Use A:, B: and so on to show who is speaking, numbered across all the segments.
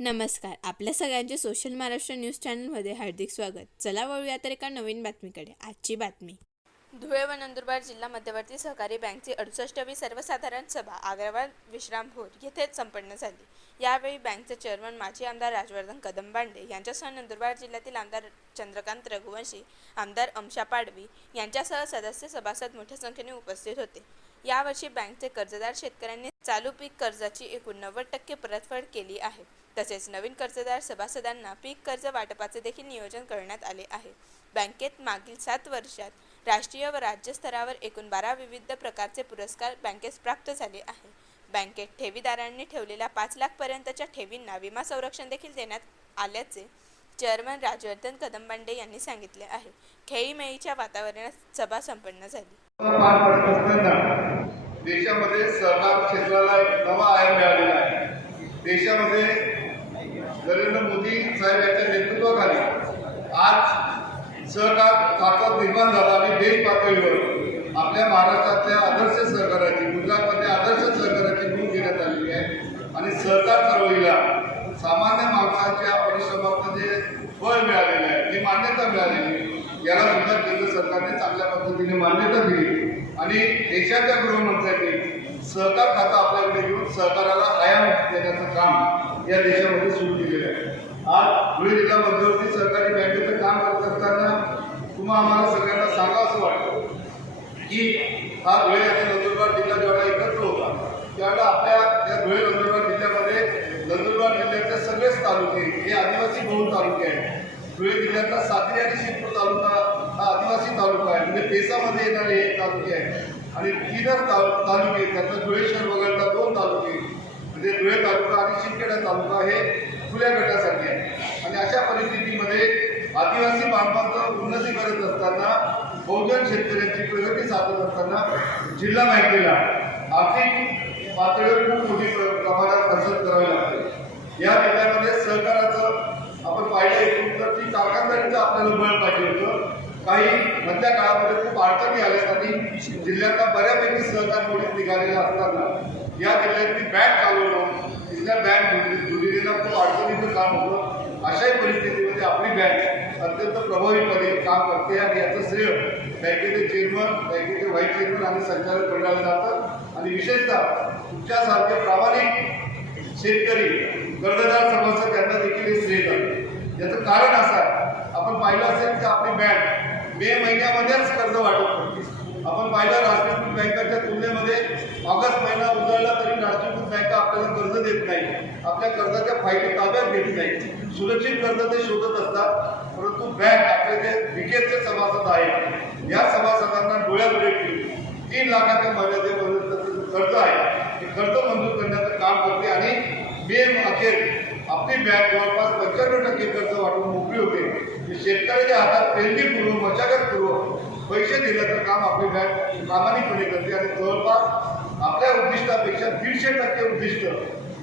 A: नमस्कार. आपल्या सगळ्यांचे सोशल महाराष्ट्र न्यूज चॅनलमध्ये हार्दिक स्वागत. चला वळूया तर एका नवीन बातमीकडे. आजची बातमी. धुळे व नंदुरबार जिल्हा मध्यवर्ती सहकारी बँकची अडुसष्टवी सर्वसाधारण सभा आग्राबाद विश्रामभूर येथेच संपन्न झाली. यावेळी बँकचे चेअरमन माजी आमदार राजवर्धन कदमबांडे यांच्यासह नंदुरबार जिल्ह्यातील आमदार चंद्रकांत रघुवंशी आमदार अमशा पाडवी यांच्यासह सदस्य सभासद मोठ्या संख्येने उपस्थित होते. यावर्षी बँकचे कर्जदार शेतकऱ्यांनी चालू पीक कर्जाची एकूण नव्वद टक्के परतफेड केली आहे. तसेच नवीन कर्जदार सभासदांना पीक कर्ज वाटपाचे देखील नियोजन करण्यात आले आहे. बँकेत मागील सात वर्षात राष्ट्रीय व राज्य स्तरावर एकूण बारा विविध प्रकारचे पुरस्कार बँकेस प्राप्त झाले आहे. बँकेत ठेवीदारांनी ठेवलेल्या पाच लाखपर्यंतच्या ठेवींना विमा संरक्षण देखील देण्यात आल्याचे चेअरमन राजवर्धन कदमबांडे यांनी सांगितले आहे. खेळीमेळीच्या वातावरणात सभा संपन्न झाली.
B: देशामध्ये सहकार क्षेत्राला एक नवा आयाम मिळालेला आहे. देशामध्ये नरेंद्र मोदी साहेब यांच्या नेतृत्वाखाली आज सहकार ताकद निर्माण झाला आणि देश पातळीवर आपल्या महाराष्ट्रातल्या आदर्श सहकाराची गुजरातमधल्या आदर्श सहकाराची नोंद घेण्यात आलेली आहे. आणि सहकार चळवळीला सामान्य माणसाच्या परिश्रमाचं जे फळ मिळालेलं आहे जी मान्यता मिळालेली आहे, याला सुद्धा केंद्र सरकारने चांगल्या पद्धतीने मान्यता दिली. आणि देशाच्या गृहमंत्र्यांनी सहकार खातं आपल्याकडे घेऊन सहकाराला आयाम देण्याचं काम या देशामध्ये सुरू केलेलं आहे. आज धुळे जिल्हा मध्यवर्ती सहकारी बँकेचं काम करत असताना तुम्हा आम्हाला सगळ्यांना सांगा असं वाटतं की हा धुळे आणि नंदुरबार जिल्हा जेव्हा एकत्र होता त्यावेळेला आपल्या या धुळे नंदुरबार जिल्ह्यामध्ये नंदुरबार जिल्ह्याचे सगळेच तालुके हे आदिवासी बहुल तालुके आहेत. धुळे जिल्ह्यातला साक्री आणि शिरपूर तालुका हा आदिवासी तालुका आहे. म्हणजे पेसामध्ये येणारे तालुके आहेत आणि तीनच तालु तालुके त्यातलं धुळे शहर वगळता दोन तालुके. म्हणजे धुळे तालुका आणि शिंदखेडा तालुका हे खुल्या गटासाठी आहे. आणि अशा परिस्थितीमध्ये आदिवासी बांधवांचं उन्नती करत असताना बहुजन शेतकऱ्यांची प्रगती साधत असताना जिल्हा बँकेला आर्थिक पातळीवर खूप मोठी प्र- प्रमाणात कसरत करावी लागते. या जिल्ह्यामध्ये सहकाराचं आपण पाहिलं एकूण तर ती कारखानदारीचं आपल्याला बळ पाहिजे होतं. काही मधल्या काळामध्ये खूप अडचणी आल्या आणि जिल्ह्यातला बऱ्यापैकी सहकार मोडीत निघालेला असताना या जिल्ह्यातली बँक चालवणं तिथल्या बँक दुरीला खूप अडचणीचं काम होतं. अशाही परिस्थितीमध्ये आपली बँक अत्यंत प्रभावीपणे काम करते आणि याचं श्रेय बँकेचे चेअरमन बँकेचे व्हाईस चेअरमन आणि संचालक मंडळाला जातं. आणि विशेषतः तुमच्यासारखे प्रामाणिक शेतकरी कर्जदार सभासद त्यांना देखील हे श्रेय जातं. याचं कारण असं आहे आपण पाहिलं असेल की आपली बँक मे महिन्यामध्येच कर्ज वाटप करते आपण पाहिलं राष्ट्रीयकृत बँकांच्या तुलनेमध्ये ऑगस्ट महिना उजळला तरी राष्ट्रीयकृत बँका आपल्याला कर्ज देत नाही. आपल्या कर्जाच्या फायदे ताब्यात घेत नाही. सुरक्षित कर्ज ते शोधत असतात परंतु बँक आपले जे विकेचे सभासद आहेत या सभासदांना डोळ्यापुढे ठेवून तीन लाखाच्या मर्यादेपर्यंत कर्ज आहे ते कर्ज मंजूर करण्याचं काम करते आणि मे अखेर आपली बँक जवळपास पंच्याण्णव टक्के कर्ज वाटून मोकळी होते. शेतकऱ्याच्या हातात पेरणीपूर्व मशागतपूर्व पैसे दिल्याचं काम आपली बँक प्रामाणिकपणे करते. आणि जवळपास आपल्या उद्दिष्टापेक्षा दीडशे टक्के उद्दिष्ट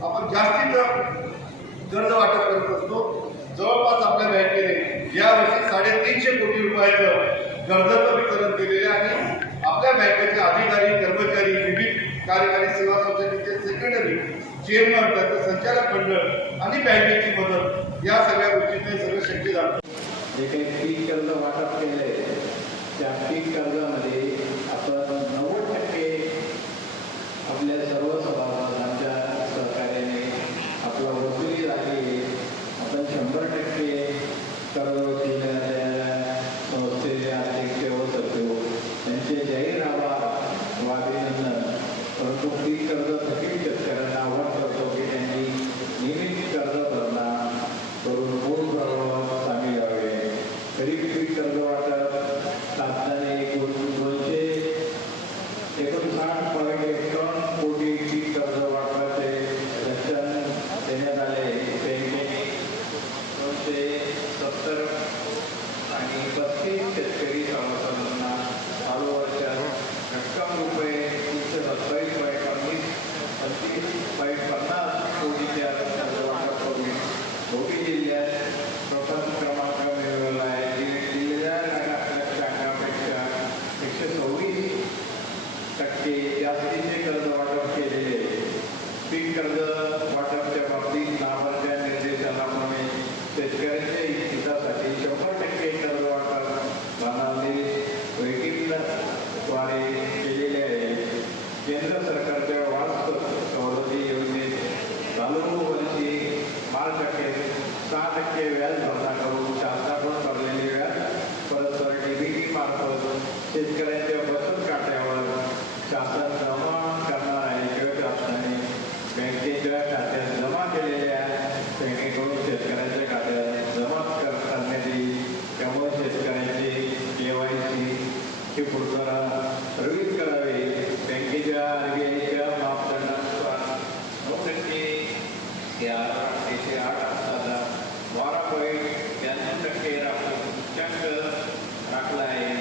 B: आपण जास्तीचं कर्ज वाटप करत असतो. जवळपास आपल्या बँकेने यावर्षी साडेतीनशे कोटी रुपयाचं कर्जाचं वितरण केलेलं आहे. आणि आपल्या बँकेचे अधिकारी कर्मचारी विविध कार्यकारी सेवा संस्थेचे सेक्रेटरी चेअरमन त्याचं संचालक मंडळ आणि बँकेची मदत या सगळ्या गोष्टींनी सगळं शक्य झालं.
C: जे काही पीक कर्ज वाटप केलं आहे त्या पीक कर्जामध्ये आपण नव्वद टक्के आपल्या सर्व सभासदांच्या सहकार्याने आपला वसुली झाली आपण शंभर टक्के कर्ज वसुली संस्थेचे अध्यक्ष व सचिव यांचे जाहीर पीक कर्ज वाटपच्या बाबतीत नाबार्डच्या निर्देशनाप्रमाणे शेतकऱ्यांच्या हितासाठी शंभर टक्के कर्ज वाटप प्रणाली वेगळीद्वारे केलेले आहे. केंद्र सरकारच्या वास्तव सवलती योजनेत चालू वर्षी पाच टक्के सहा टक्के व्याज भरणा करून शासनाकडून भरलेले व्याज परस्पर डीबीटी मार्फत शेतकऱ्यांच्या रुपये ब्याण्णव टक्के राखून उच्चांक आहे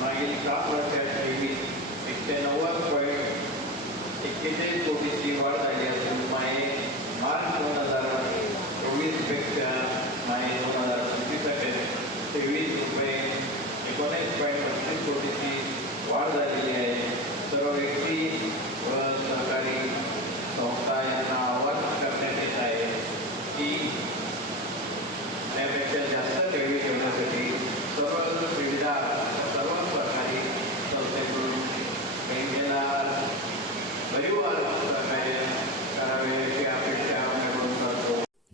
C: मागील सात वर्षात ठेवीत एकशे नव्वद पॉईंट एक्केचाळीस कोटीची वाढ झाली असून माहे मार्च दोन हजार